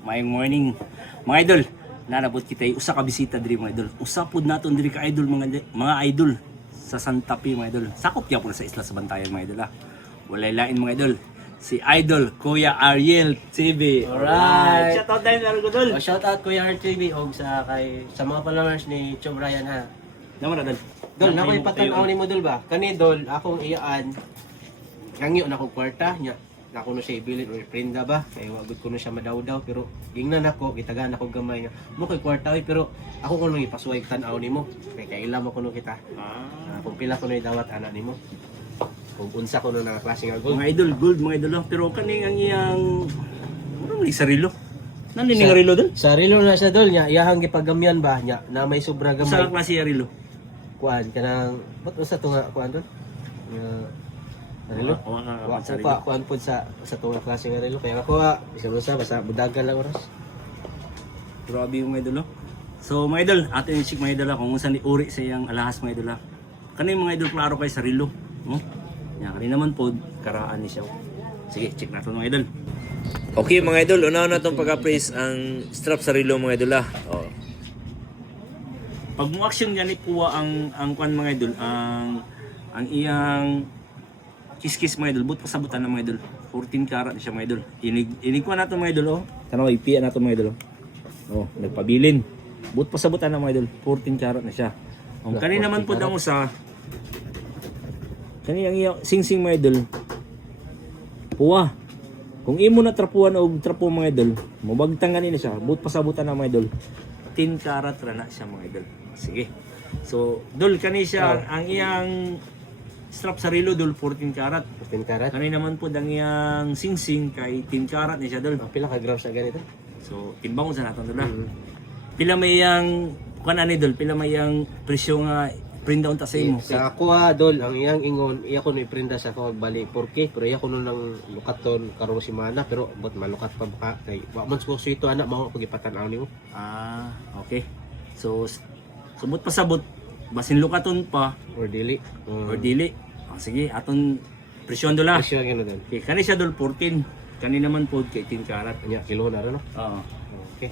Maayong morning. Mga idol, nanabot kita usa ka bisita diri mga idol. Usa pud naton diri ka idol mga idol sa Santa Fe mga idol. Sakop ya pud sa Isla sa Bantayan mga idol. Walay lain mga idol. Si Idol Kuya Ariel TV. Alright. Shout out din laro idol. Shout out Kuya RTV og sa mga followers ni Chom Ryan ha. Naman idol. Dol, na ko ipatanaw ni mo dol ba? Kani dol, akong iyaan. Ngangyo na kong kwarta nya. Nako no siya ibilin o prenda ba? Kay wagud ko no siya madaw-daw pero gingnan ako, gitagaan ako gamay nga. Mo kay kwarta oy pero ako ko nang ipasuway tan-aw nimo. Kay kaila mo kuno kita. Kung pila ko no dawat ana nimo. Kung unsa ko no nga klase nga gold. Mga idol, gold mga idol lang. Pero kaning ang iyang ano ni sarilo. Nani ni rilo dol? Sa rilo na siya dol nya, iyahang gipagamyan ba nya na may sobra gamay. Sa klase ya rilo. Kuan kanang ba't usa to nga kuan dol? Relo? Kuan po sa tunga klase nga relo. Kaya ako isa mo sa basta budagan lang oras. Grabe yung mga idol. So mga idol, ato yung check mga idol kung saan uri sa iyang alahas mga idol. Kani mga idol klaro kay sa rilo. Yan, kani naman po, karaan ni siya. Sige, check natin mga idol. Okay mga idol, una na itong pag-appraise ang strap sa relo mga idol Oh. Pag mo action gani po ang kwan mga idol, ang iyang kiss mga idol, but pasabutan na mga idol. 14 karat na siya mga idol. Inig ko na ito mga idol, oh. Tanaw, ipian na ito mga idol, oh. Nagpabilin. But pasabutan na mga idol, 14 karat na siya. Ang kanina naman po daw sa kanina ang iyang sing-sing mga idol, puwa. Kung imo na trapuan o trapo mga idol, mabagtang ganina siya, but pasabutan na mga idol. 10 karat ra na siya mga idol. Sige. So, dol kani siya ang iyang strap sa relo dol 14 karat. 15 karat. Kani naman po ang iyang sing-sing kay 10 karat ni siya dol. Pila ka grams sa ganito? So, timbang sa naton dol. Pila may yang kuan ani dol, pila may yang presyo nga print down ta sa imo. Sa ako dol, ang iyang ingon, iya ko ni prenda sa ako bali 4K, pero iya ko nun nang lukaton karong simana, pero but malukat pa baka kay wa man ko suito anak mao ko gipatanaw nimo. Okay. So, sumot pasabot basin lukaton pa Or dili. or dili. Sige, aton presyon dola. Siya gano dol. Okay, kani siya dol 14. Kani naman po kay 10 karat. Anya kilo na ron no. Oo. Okay.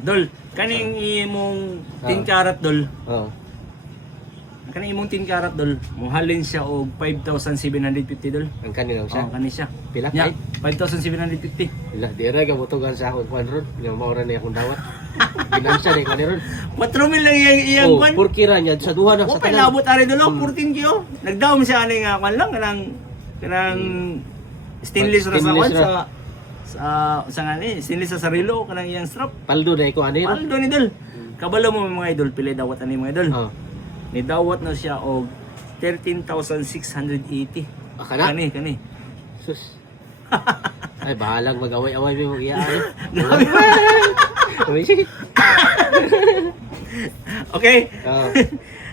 Dol, kaning imong 10 karat dol. Oo. Kaning imong 10 karat dol, muhalin siya og 5,750 dol. Ang kanila siya. Oo, kani siya. Pila Nya, kay? 5,750. Ila di ra gabutugan sa akong kwan ron. Yung maura na akong dawat. Ginansya ni kwan ron. 4,000 lang iyang kwan. Purkira niya sa duha na Wa sa pa tanan. nabot ari dol 14 kilo. Nagdaom siya ani nga kwan lang kanang stainless ra sa kwan sa nga ni, stainless sa sarilo kanang iyang strap. Paldo na iko ani ron. Paldo ni dol. Kabalo mo mga idol, pila dawat ani mga idol. Oo. Ni dawat na siya og 13,680. Kana? Kani. Sus. Ay bahalang mag-away-away mo iya. Okay. Oo.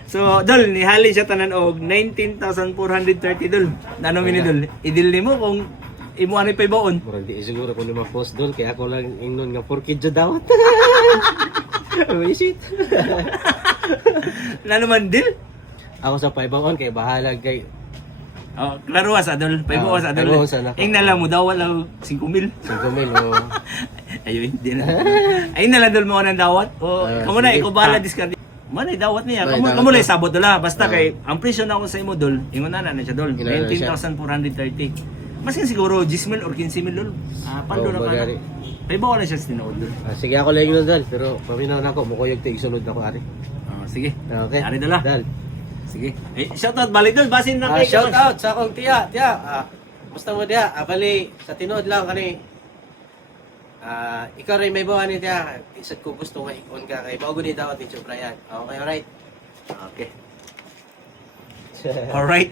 So, dol, nihalin siya tanan og 19,430 dol. Ano mini dol? Idil nimo kung imo ani pa ibaon. Murag di siguro kung lima post doon kaya ako lang ingnon nga 4 kid dawat. Visit. Na naman dil? Ako sa paibangon kay bahala kay Oh, klaro sa dol, paibaon sa dol. paibaon sa na. Ing na lang mo daw wala 5,000. 5,000 o Ayun, hindi na. Ayun na lang dol mo nang dawat. O, kamo na sige. iko bala discard. Manay dawat niya. Manay dawat Kamo na na. sabot dula basta kay ang presyo na ako sa imo dol. Ingon na siya dol. Ilan na siya? 19,430. Mas siguro 10,000 or 15,000 dol. Paldo na magari. pa. Paibaon na siya sa tinuod dol. Sige ako lang ingnon dal pero paminaw na ako mukuyog tig sunod na ko ari. Sige. Okay. Ari dala. Dal. Sige. Shoutout balik dol basin na kay. Shout out sa akong tiya. Musta mo tiya? Bali sa tinuod lang kani. Ikaw rin may bawa ni tiya. Isad ko gusto nga ikon ka kay bago ni dawat ni Chom Ryan. Okay, alright. Okay. Alright.